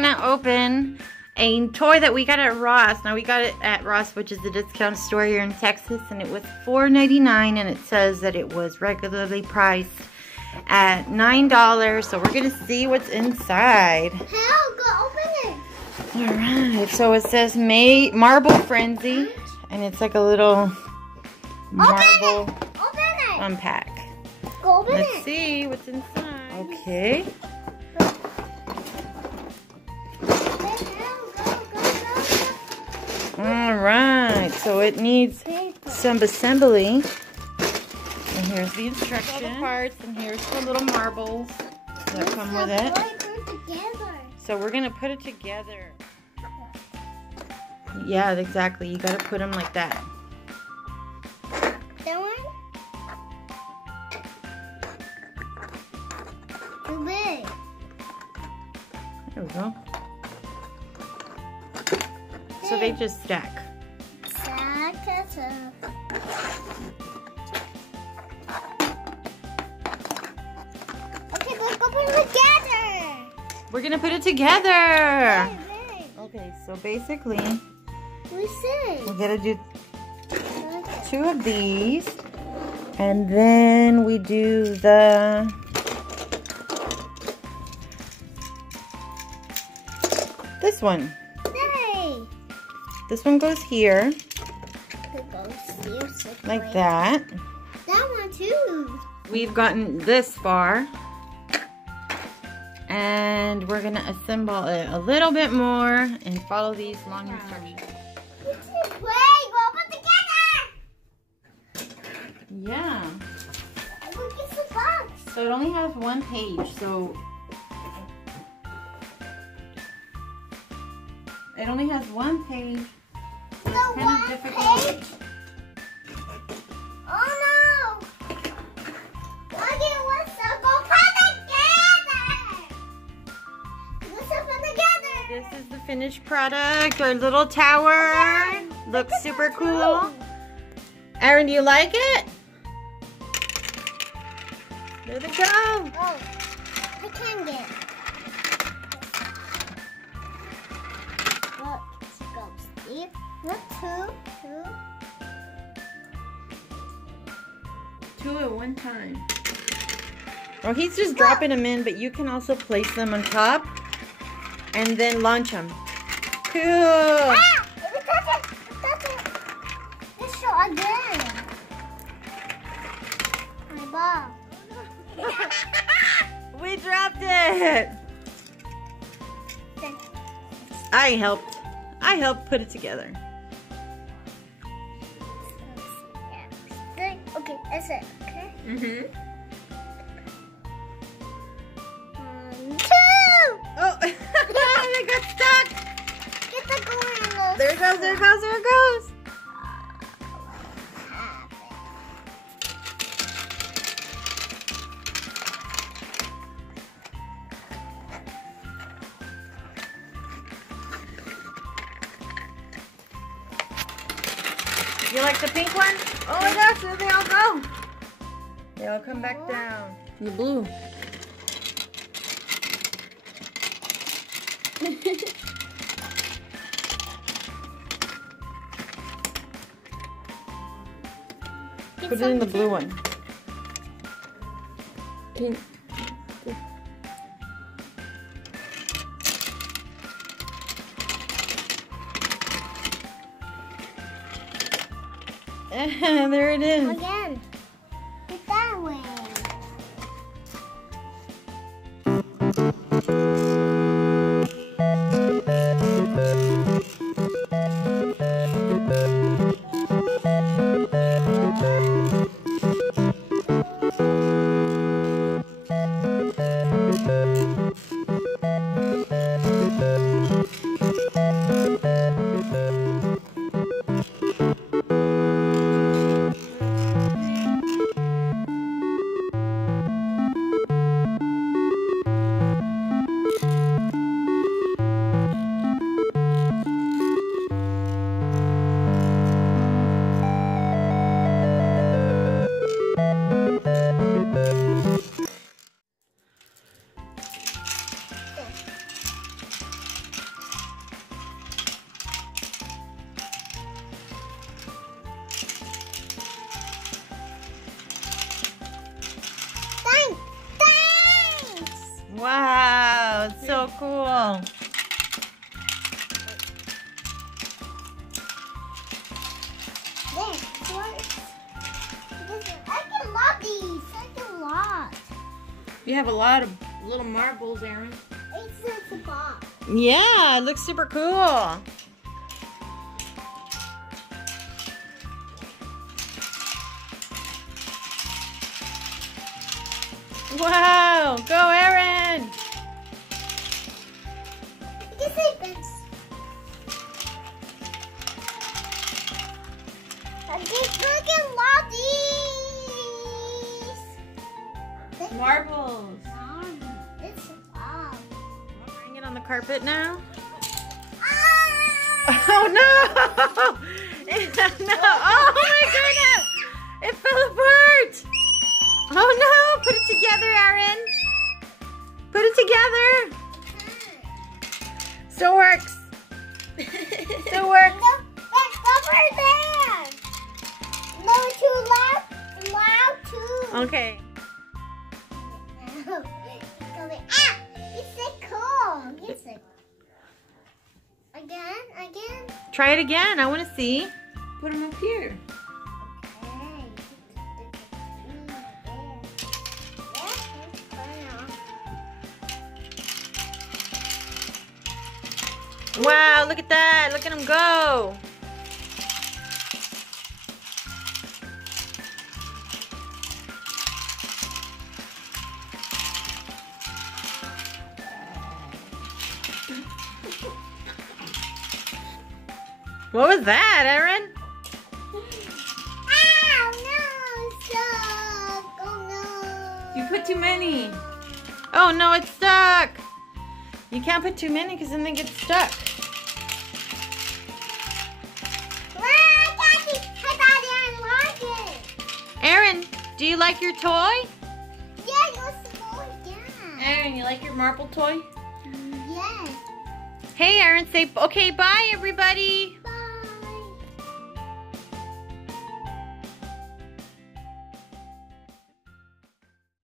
gonna open a toy that we got at Ross. Now we got it at Ross, which is the discount store here in Texas, and it was $4.99, and it says that it was regularly priced at $9. So we're gonna see what's inside. Hell, go open it. All right, so it says Marble Frenzy, and it's like a little marble unpack. Go open Let's it. see what's inside. Okay. All right, so it needs some assembly. And here's the instruction parts, and here's the little marbles that come with it. So we're gonna put it together. Yeah, exactly. You gotta put them like that. That one? Too big. There we go. So they just stack. Stack it up. Okay, let's go put it together. We're gonna put it together. Hey. Okay, so basically, We see. we gotta do 2 of these, and then we do this one. Hey. This one goes here, It goes here, so like that. That one too. We've gotten this far, and we're gonna assemble it a little bit more and follow these long instructions. Wait, we'll put together. Yeah. Look at the box. So it only has 1 page, so it only has 1 page. So it's kind of difficult. Page? Oh no! Okay, let's go put together. Let's put together. This is the finished product. Our little tower looks super cool. Aaron, do you like it? There they go. Oh, I can get. Look, it goes here. Look, two. 2 at one time. Well, he's just dropping them in, but you can also place them on top and then launch them. Cool. Ah! It touch it. Let's show again. My ball. We dropped it. I helped put it together. Okay, that's it. Okay. Mm-hmm. 1, 2. Oh, they got stuck. Get the glue in this. There it goes, there it goes, there it goes. You like the pink one? Oh my gosh, there they all go. They all come back down. You blue. Put it in the blue one. Pink. There it is. Again. Get that way. so cool. I can love these. I can lot. You have a lot of little marbles, Aaron. It's a box. Yeah, it looks super cool. Wow, go Aaron! Marbles. It's wow. Bring it on the carpet now. Ah! Oh no! No! Oh my goodness! It fell apart! Oh no! Put it together, Aaron. Put it together. Still works. Still works. Over there. No, too loud. Loud too. Okay. Ah! It's so cool. It's like again. Try it again. I want to see. Put them up here. Wow, look at that. Look at him go. What was that, Aaron? Oh no, oh no. You put too many. Oh no, it's stuck. You can't put too many because then they get stuck. Aaron, do you like your toy? Yeah, your toy, yeah. Aaron, you like your marble toy? Yes. Hey, Aaron, say, okay, bye, everybody.